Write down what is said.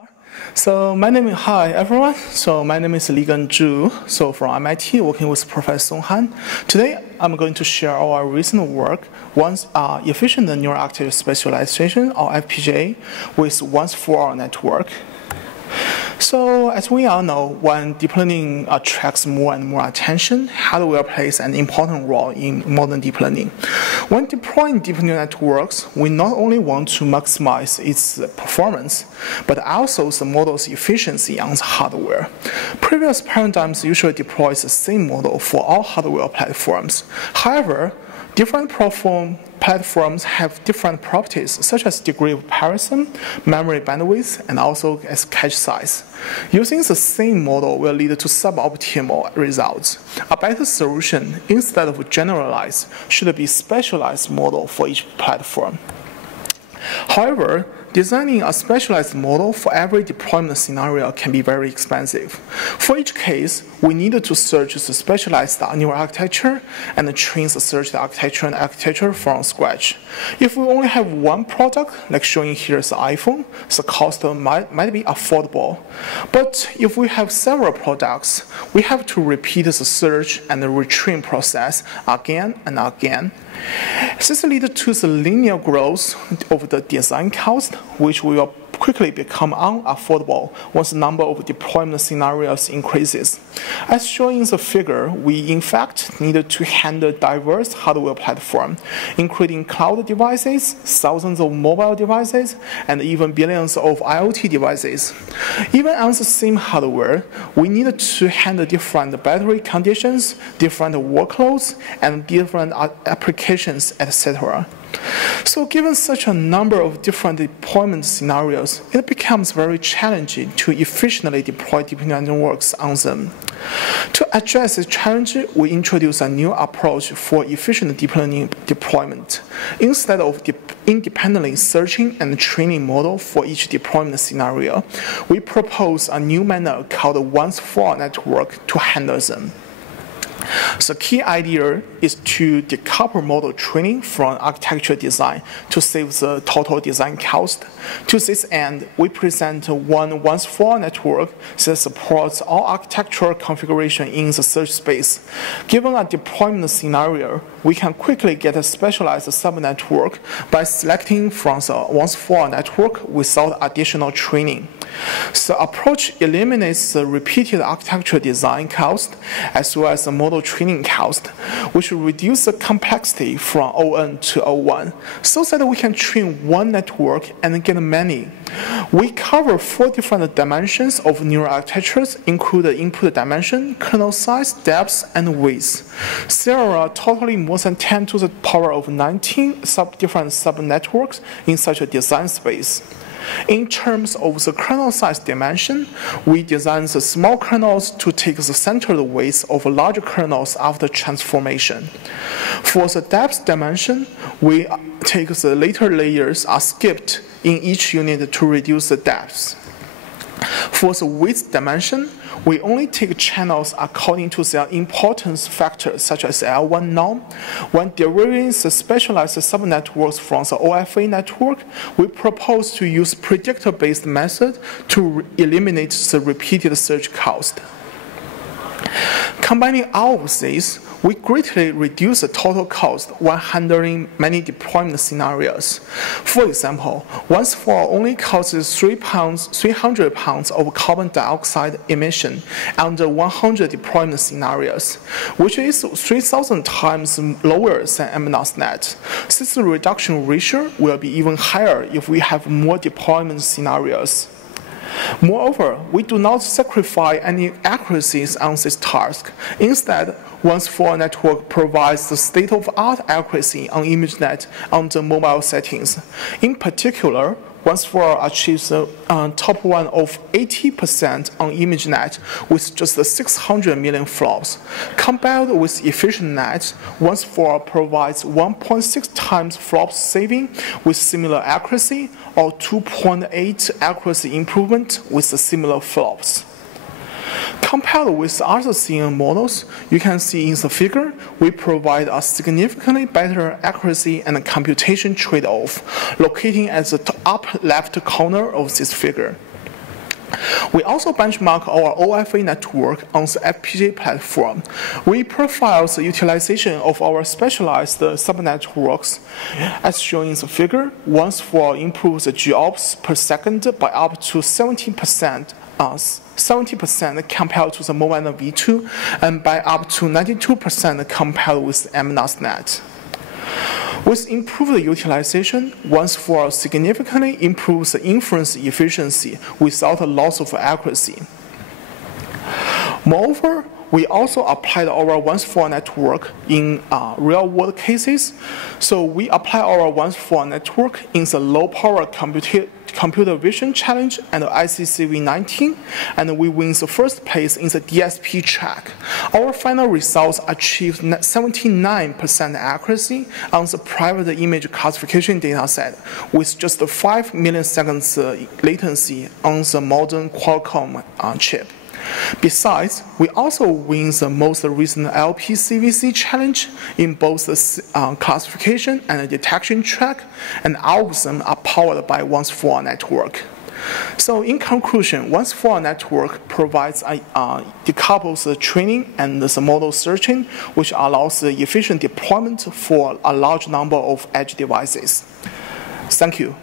Hi everyone. My name is Ligan Zhu. From MIT, working with Professor Song Han. Today, I'm going to share our recent work, efficient neural architecture specialization, or FPGA, with once-for-all network. As we all know, when deep learning attracts more and more attention, hardware plays an important role in modern deep learning. When deploying deep neural networks, we not only want to maximize its performance, but also the model's efficiency on the hardware. Previous paradigms usually deploy the same model for all hardware platforms. However, different platforms have different properties, such as degree of parallelism, memory bandwidth, and also as cache size. Using the same model will lead to suboptimal results. A better solution, instead of generalized, should be specialized model for each platform. However, designing a specialized model for every deployment scenario can be very expensive. For each case, we need to search the specialized neural architecture and train the searched architecture from scratch. If we only have one product, like showing here is the iPhone, the cost might be affordable. But if we have several products, we have to repeat the search and the retrain process again and again. This leads to the linear growth of the design cost, which will quickly become unaffordable once the number of deployment scenarios increases. As shown in the figure, we in fact need to handle diverse hardware platforms, including cloud devices, thousands of mobile devices, and even billions of IoT devices. Even on the same hardware, we need to handle different battery conditions, different workloads, and different applications, etc. Given such a number of different deployment scenarios, it becomes very challenging to efficiently deploy deep neural networks on them. To address this challenge, we introduce a new approach for efficient deep learning deployment. Instead of independently searching and training model for each deployment scenario, we propose a new manner called once-for-all network to handle them. The key idea is to decouple model training from architecture design to save the total design cost. To this end, we present one once-for-all network that supports all architectural configuration in the search space. Given a deployment scenario, we can quickly get a specialized subnetwork by selecting from the once-for-all network without additional training. The approach eliminates the repeated architecture design cost as well as the model training cost, which will reduce the complexity from O(n) to O(1), so that we can train one network and get many. We cover 4 different dimensions of neural architectures, including input dimension, kernel size, depth, and width. There are totally more than 10 to the power of 19 different subnetworks in such a design space. In terms of the kernel size dimension, we design the small kernels to take the centered weights of large kernels after transformation. For the depth dimension, we take the later layers are skipped in each unit to reduce the depth. For the width dimension, we only take channels according to their importance factors, such as L1 norm. When deriving the specialized subnetworks from the OFA network, we propose to use predictor-based method to eliminate the repeated search cost. Combining all of these, we greatly reduce the total cost when handling many deployment scenarios. For example, once-for-all only causes 300 pounds of carbon dioxide emission under 100 deployment scenarios, which is 3,000 times lower than MLSys. This reduction ratio will be even higher if we have more deployment scenarios. Moreover, we do not sacrifice any accuracies on this task. Instead, once-for-all network provides the state-of-the-art accuracy on ImageNet on the mobile settings. In particular, once-for-all achieves a top one of 80% on ImageNet with just 600 million flops. Compared with EfficientNet, once-for-all provides 1.6 times flop saving with similar accuracy, or 2.8 accuracy improvement with similar flops. Compared with other CNN models, you can see in the figure, we provide a significantly better accuracy and computation trade-off, locating at the top left corner of this figure. We also benchmark our OFA network on the FPGA platform. We profile the utilization of our specialized subnetworks, as shown in the figure. Once for improves the GOPS per second by up to 70%. 70% compared to the Movana V2, and by up to 92% compared with MLSys. With improved utilization, once-for significantly improves the inference efficiency without a loss of accuracy. Moreover, we also applied our once-for network in real-world cases. So we apply our once-for network in the low-power computer vision challenge and the ICCV19, and we win the first place in the DSP track. Our final results achieved 79% accuracy on the private image classification dataset with just 5 milliseconds latency on the modern Qualcomm chip. Besides, we also win the most recent LPCVC challenge in both the classification and the detection track, and all of them are powered by once-for network. So in conclusion, once-for network provides decouples the training and the model searching, which allows the efficient deployment for a large number of edge devices. Thank you.